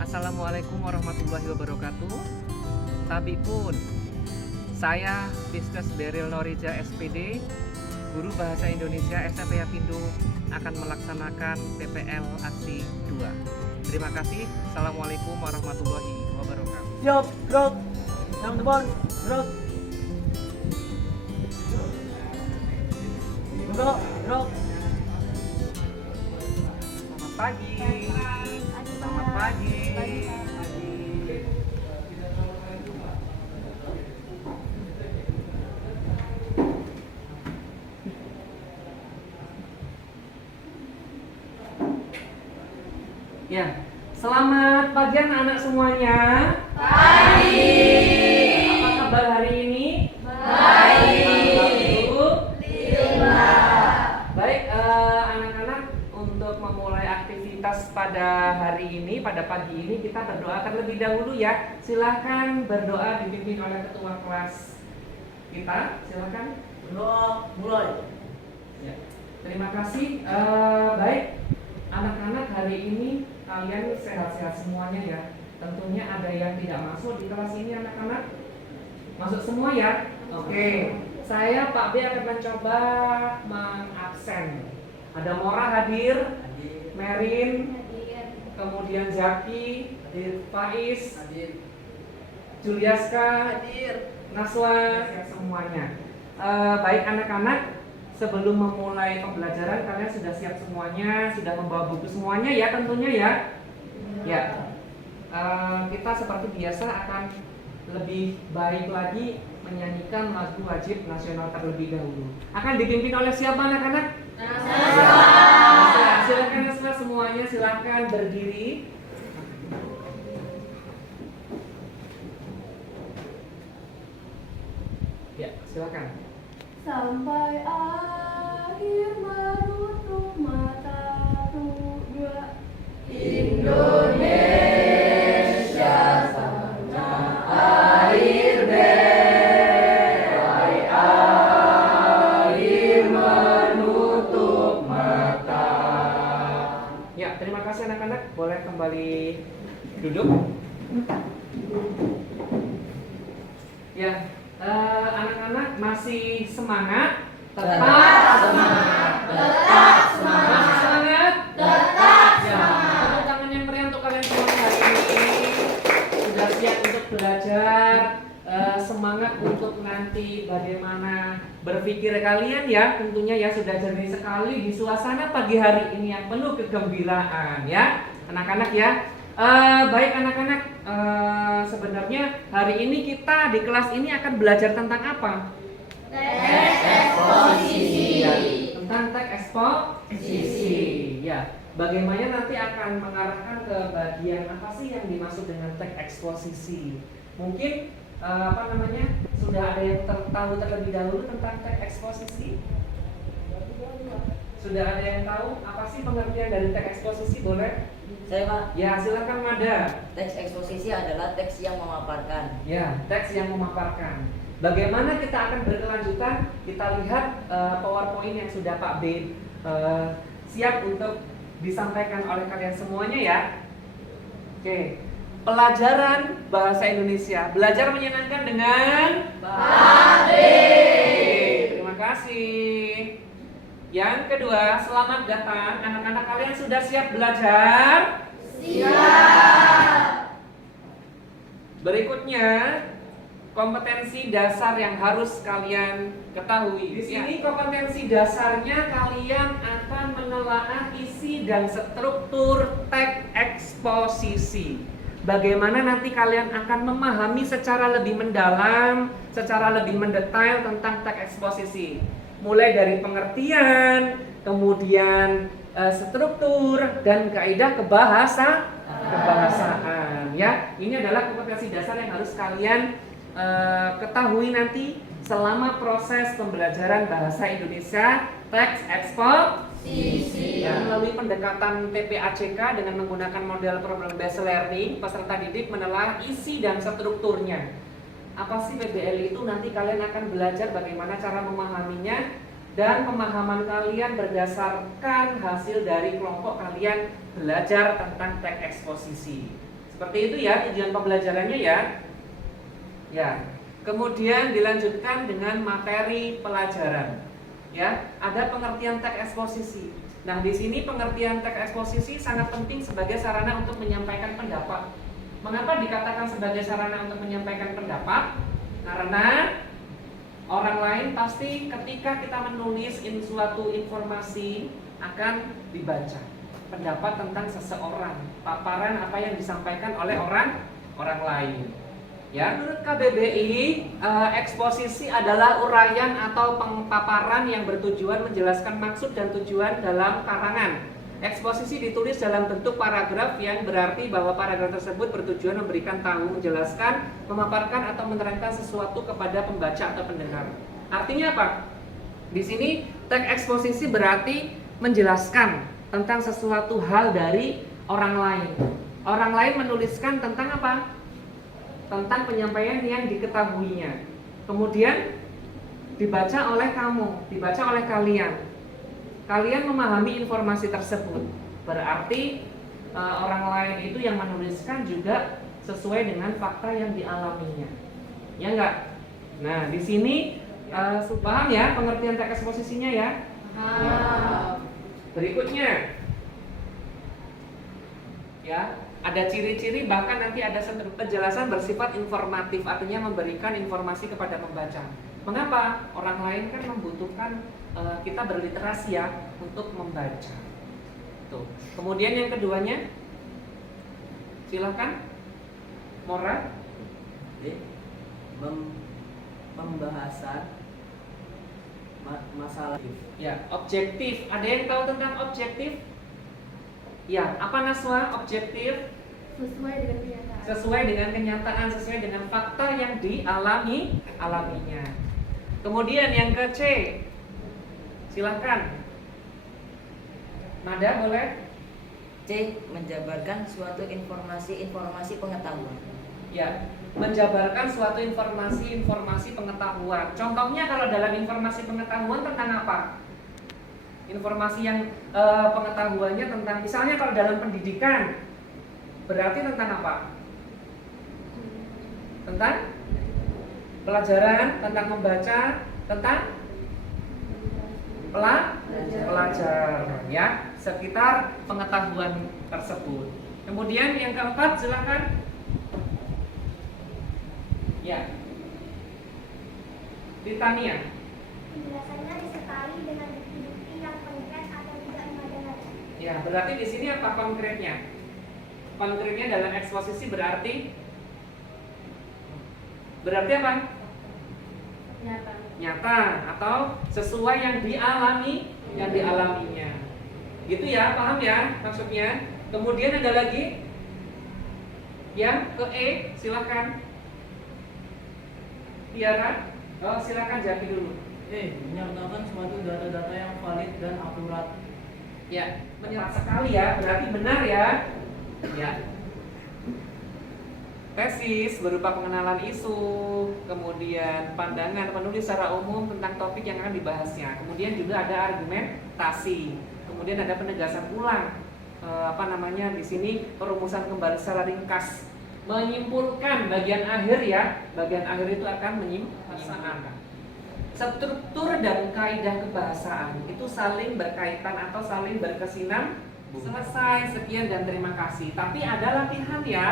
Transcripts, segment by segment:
Assalamualaikum warahmatullahi wabarakatuh. Tabi pun, saya Bisnes Beril Norija SPD, Guru Bahasa Indonesia SMP Yapindo akan melaksanakan PPL Aksi 2. Terima kasih. Assalamualaikum warahmatullahi wabarakatuh. Siap, gerak. Yang depan, gerak. Gerak, gerak. Selamat pagi. Selamat pagi. Ya, selamat pagi anak-anak semuanya. Pagi. Apa kabar hari ini? Baik. Alhamdulillah. Baik, anak-anak, untuk memulai aktivitas pada hari ini, pada pagi ini kita berdoa terlebih dahulu ya. Silahkan berdoa dipimpin oleh ketua kelas kita. Silahkan. Berdoa, mulai. Ya. Terima kasih. Baik, anak-anak, hari ini kalian sehat-sehat semuanya ya. Tentunya ada yang tidak masuk di kelas ini anak-anak. Masuk semua ya? Oke. Saya Pak B akan mencoba mengabsen. Ada Mora hadir, Merin, kemudian Zaki, Faiz, Juliaska, Naswa, semuanya. Baik anak-anak, sebelum memulai pembelajaran kalian sudah siap semuanya, sudah membawa buku semuanya ya tentunya ya. Ya. Kita seperti biasa akan lebih baik lagi menyanyikan lagu wajib nasional terlebih dahulu. Akan dipimpin oleh siapa anak-anak? Silakan Naswa semuanya, silakan berdiri. Ya, silakan. Sampai akhir menutup mata dua Indonesia sana air berai air menutup mata. Ya, terima kasih anak-anak. Boleh kembali duduk. Ya, anak-anak masih semangat? Tetap semangat. Tetap semangat. Masih semangat? Tetap Ya, tepuk tangan yang meriah untuk kalian semua hari ini. Sudah siap untuk belajar, semangat untuk nanti bagaimana berpikir kalian ya. Tentunya ya sudah jernih sekali di suasana pagi hari ini yang penuh kegembiraan ya, anak-anak ya. Baik anak-anak, sebenarnya hari ini kita di kelas ini akan belajar tentang apa? Teks eksposisi. Ya, tentang teks eksposisi. Ya, bagaimana nanti akan mengarahkan ke bagian apa sih yang dimaksud dengan teks eksposisi? Mungkin sudah ada yang tahu terlebih dahulu tentang teks eksposisi? Sudah ada yang tahu apa sih pengertian dari teks eksposisi? Boleh? Saya Pak, Ya, silakan Mada. teks eksposisi adalah teks yang memaparkan. Ya, teks yang memaparkan. Bagaimana kita akan berkelanjutan? Kita lihat PowerPoint yang sudah Pak B siap untuk disampaikan oleh kalian semuanya ya. Oke, pelajaran bahasa Indonesia. Belajar menyenangkan dengan Pak B. Oke, terima kasih. Yang kedua, selamat datang. Anak-anak kalian sudah siap belajar? Siap. Berikutnya, kompetensi dasar yang harus kalian ketahui. Di sini kompetensi dasarnya kalian akan menelaah isi dan struktur teks eksposisi. Bagaimana nanti kalian akan memahami secara lebih mendalam, secara lebih mendetail tentang teks eksposisi. Mulai dari pengertian, kemudian struktur dan kaidah kebahasaan ya. Ini adalah kompetensi dasar yang harus kalian ketahui nanti selama proses pembelajaran bahasa Indonesia teks eksposisi ya, melalui pendekatan TPACK dengan menggunakan model problem based learning. Peserta didik menelaah isi dan strukturnya. Apa sih PBL itu? Nanti kalian akan belajar bagaimana cara memahaminya dan pemahaman kalian berdasarkan hasil dari kelompok kalian belajar tentang teks eksposisi. Seperti itu ya tujuan pembelajarannya ya. Ya. Kemudian dilanjutkan dengan materi pelajaran. Ya, ada pengertian teks eksposisi. Nah, di sini pengertian teks eksposisi sangat penting sebagai sarana untuk menyampaikan pendapat. Mengapa dikatakan sebagai sarana untuk menyampaikan pendapat? Karena orang lain pasti ketika kita menulis suatu informasi akan dibaca pendapat tentang seseorang, paparan apa yang disampaikan oleh orang lain. Ya, menurut KBBI, eksposisi adalah uraian atau paparan yang bertujuan menjelaskan maksud dan tujuan dalam karangan. Eksposisi ditulis dalam bentuk paragraf yang berarti bahwa paragraf tersebut bertujuan memberikan tahu, menjelaskan, memaparkan atau menerangkan sesuatu kepada pembaca atau pendengar. Artinya apa? Di sini teks eksposisi berarti menjelaskan tentang sesuatu hal dari orang lain. Orang lain menuliskan tentang apa? Tentang penyampaian yang diketahuinya. Kemudian dibaca oleh kamu, dibaca oleh kalian. Kalian memahami informasi tersebut. Berarti orang lain itu yang menuliskan juga sesuai dengan fakta yang dialaminya. Ya enggak? Nah, di sini paham ya pengertian teks eksposisinya ya? Berikutnya. Ya, ada ciri-ciri, bahkan nanti ada penjelasan bersifat informatif, artinya memberikan informasi kepada pembaca. Mengapa? Orang lain kan membutuhkan kita berliterasi ya untuk membaca. Tuh. Kemudian yang keduanya, silakan, Mora. Pembahasan masalah. Ya, objektif. Ada yang tahu tentang objektif? Ya, apa Naswa? Objektif Sesuai dengan kenyataan. sesuai dengan kenyataan, sesuai dengan fakta yang alaminya. Kemudian yang ke C, silahkan. Nada boleh? C. Menjabarkan suatu informasi pengetahuan. Ya, menjabarkan suatu informasi pengetahuan. Contohnya kalau dalam informasi pengetahuan tentang apa? Informasi yang pengetahuannya tentang, misalnya kalau dalam pendidikan, berarti tentang apa? Tentang pelajaran, tentang membaca, tentang pelajar, ya, sekitar pengetahuan tersebut. Kemudian yang keempat, silakan. Ya, Titania. Penjelasannya disertai dengan bukti-bukti yang konkret atau tidak imajinasi. Ya, berarti di sini apa konkretnya? Konkretnya dalam eksposisi berarti apa? Nyata. Nyata atau sesuai yang dialaminya. Gitu ya, paham ya maksudnya? Kemudian ada lagi yang ke E, silakan. Tiara, silakan Jaki dulu. Menyertakan suatu data-data yang valid dan akurat. Ya, tepat sekali ya, berarti benar ya. Ya. Tesis berupa pengenalan isu, kemudian pandangan penulis secara umum tentang topik yang akan dibahasnya. Kemudian juga ada argumentasi. Kemudian ada penegasan ulang. Di sini perumusan kembali secara ringkas. Menyimpulkan bagian akhir ya. Bagian akhir itu akan menyimpulkan. Struktur dan kaidah kebahasaan itu saling berkaitan atau saling berkesinambungan. Selesai, sekian dan terima kasih. Tapi ada latihan ya.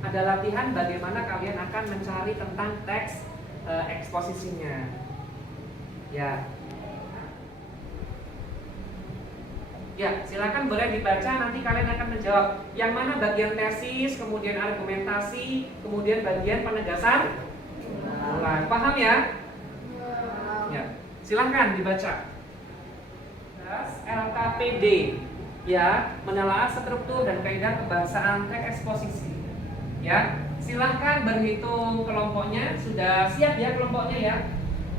Ada latihan bagaimana kalian akan mencari tentang teks eksposisinya. Ya. Ya, silakan boleh dibaca, nanti kalian akan menjawab yang mana bagian tesis, kemudian argumentasi, kemudian bagian penegasan ulang. Paham ya? Ya, silahkan dibaca. LKPD, ya, menelaah struktur dan kaidah kebahasaan teks eksposisi. Ya, silahkan berhitung kelompoknya. Sudah siap ya kelompoknya ya?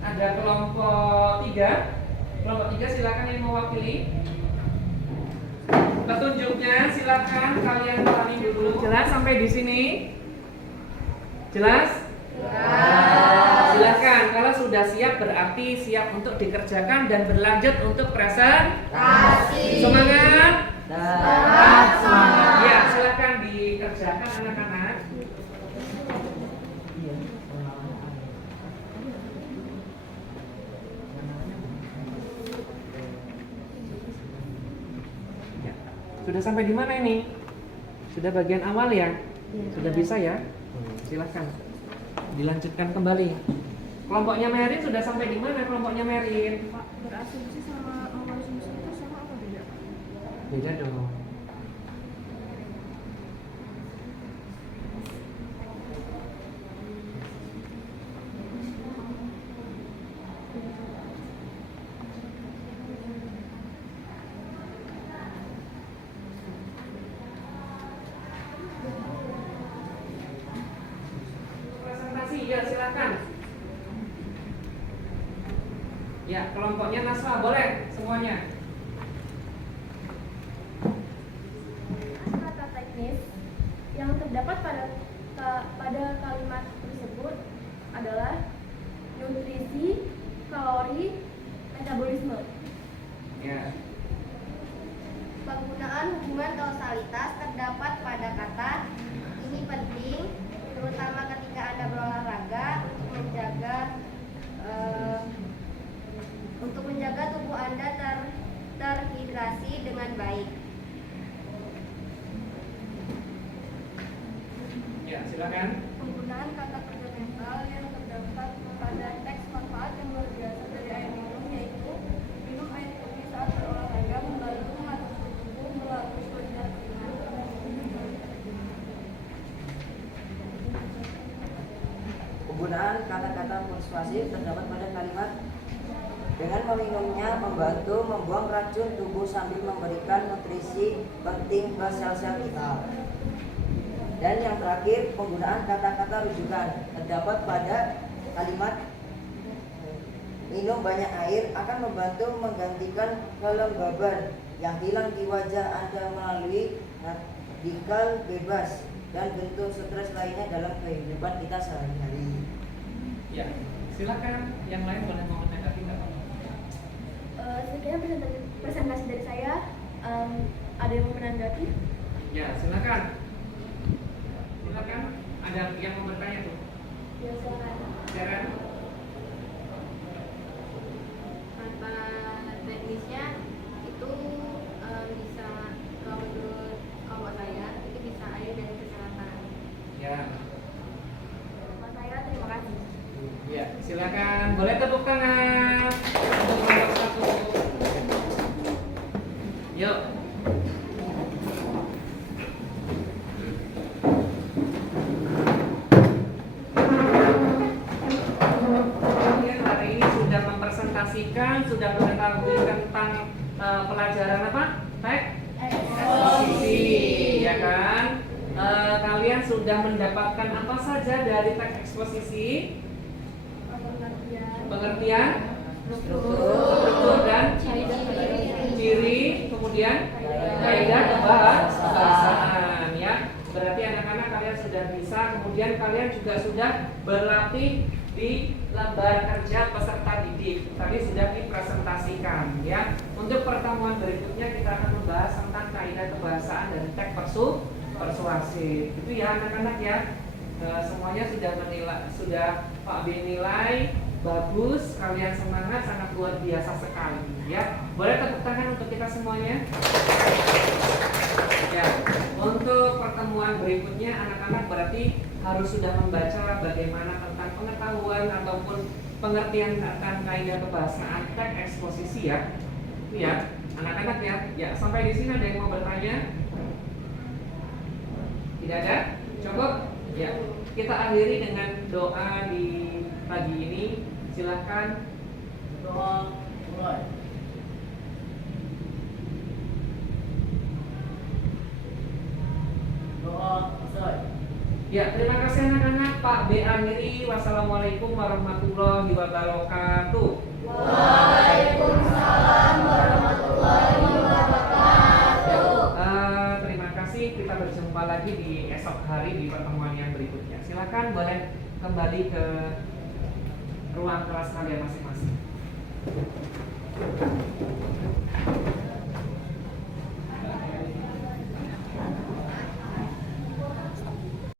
Ada kelompok 3. Kelompok 3 silahkan yang mewakili. Petunjuknya silahkan kalian ulangi dulu. Jelas sampai di sini? Jelas? Silakan, kalau sudah siap berarti siap untuk dikerjakan dan berlanjut untuk presentasi. Semangat? Semangat. Ya, silakan dikerjakan anak-anak. Iya, ya. Sudah sampai di mana ini? Sudah bagian awal ya? Sudah bisa ya? Silahkan dilanjutkan kembali. Kelompoknya Merin sudah sampai di mana kelompoknya Merin? Pak, berasumsi sama mengasumsi itu sama apa beda? Beda dong. Presentasi ya silakan. Ya, kelompoknya Naswa boleh semuanya. Kata teknis yang terdapat pada kalimat tersebut adalah nutrisi, kalori, metabolisme. Ya. Penggunaan hubungan kausalitas terdapat pada kata ini penting, terutama ketika Anda berolahraga untuk menjaga tubuh Anda terhidrasi dengan baik. Ya, silakan. Penggunaan kata kerja mental yang terdapat pada teks manfaat yang luar biasa dari air minum, yaitu minum air putih saat berolahraga membantu mengatur tubuh melalui koordinasi. Penggunaan kata-kata persuasif terdapat pada kalimat dengan meminumnya membantu membuang racun tubuh sambil memberikan nutrisi penting ke sel-sel kita. Dan yang terakhir, penggunaan kata-kata rujukan terdapat pada kalimat minum banyak air akan membantu menggantikan kelembaban yang hilang di wajah Anda melalui radikal bebas dan bentuk stres lainnya dalam kehidupan kita sehari-hari. Ya, silakan. Yang lain boleh mau menanggapi nggak? Sekian presentasi dari saya. Ada yang mau menanggapi? Ya, silakan. Silakan. Ada yang mau bertanya tuh? Ya, silakan. Silakan. Kata teknisnya itu bisa, kalau menurut awak saya itu bisa air dan kesehatan. Ya. Mas saya terima kasih. Ya, silakan. Boleh tepuk tangan untuk kelompok satu. Yuk. Kalian hari ini sudah mempresentasikan, sudah mengetahui tentang pelajaran apa? Teks eksposisi, ya kan? Kalian sudah mendapatkan apa saja dari teks eksposisi? Pengertian, struktur dan ciri, kemudian kaidah kebahasaan, ya. Berarti anak-anak kalian sudah bisa, kemudian kalian juga sudah berlatih di lembar kerja peserta didik. Tadi sudah dipresentasikan, ya. Untuk pertemuan berikutnya kita akan membahas tentang kaidah kebahasaan dan teks persuasif. Itu ya anak-anak ya. Semuanya sudah menilai, sudah Pak B nilai bagus, kalian semangat, sangat luar biasa sekali, ya. Boleh tepuk tangan untuk kita semuanya. Ya, untuk pertemuan berikutnya anak-anak berarti harus sudah membaca bagaimana tentang pengetahuan ataupun pengertian tentang kaidah kebahasaan teks eksposisi, ya. Ya, anak-anak ya. Ya, sampai di sini ada yang mau bertanya? Tidak ada? Cukup? Ya. Kita akhiri dengan doa di pagi ini. Silahkan. Doa mulai. Doa selesai. Ya, terima kasih anak-anak. Pak B akhiri. Wassalamualaikum warahmatullahi wabarakatuh. Waalaikumsalam warahmatullahi wabarakatuh. Terima kasih. Kita berjumpa lagi di esok hari di pertemuan yang berikutnya. Silakan boleh kembali ke ruang kelas kalian masing-masing.